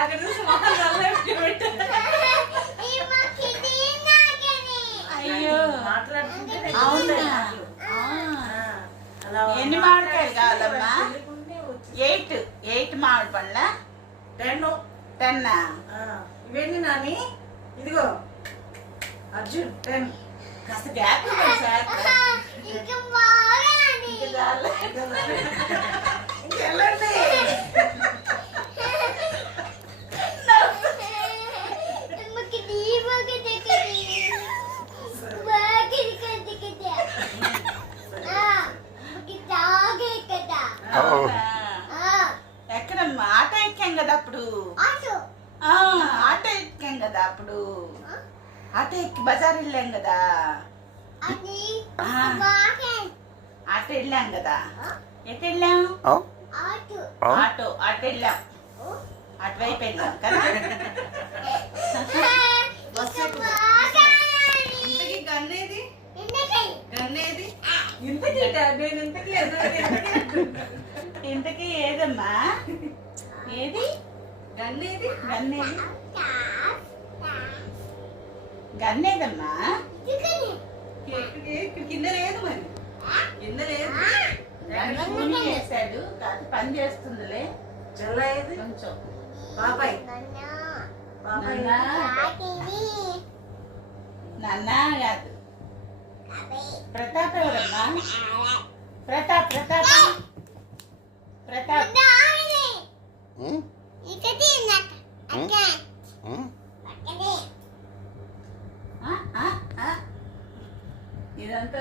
అక్కడ చూసి మొహం పెట్టు. అయ్యో మాట్లాడుతుంటే అవునా ఎన్ని మామిడికాయలు కావాలమ్మా? 8 మామిడి పండ్ల 10 ఇవన్నీ నాని ఇదిగో అర్జున్ 10 కాస్త గ్యాప్ ఇవ్వండి సార్. ఇంకెళ్ళండి. ఎక్కడమ్మా ఆటో ఎక్కాం కదా అప్పుడు? ఆటో ఎక్కాం కదా అప్పుడు? ఆటో ఎక్కి బజార్ వెళ్ళాం కదా? ఆటో వెళ్ళాం కదా? ఎటు వెళ్ళాం? ఆటో అటు వెళ్ళాం, అటువైపు వెళ్ళాం కదా? ఇంతకీ గన్నేది గన్నేది ఇంతకీ నేను ఇంతకీ ఇంతకీ ఏదమ్మా? ఏది గన్నేది గన్నేది? గన్నేదమ్మా? ఇక్కడ కింద లేదు మరి కింద లేదు గన్ను చేశాడు కాదు, పని చేస్తుందిలే చెల్ల ఏది కొంచెం. బాబాయ్ నాన్న కాదు, ప్రతాప్ ఎవరమ్మా? ప్రతాప్ ప్రతాప్ ప్రతాప్ ఇదంతా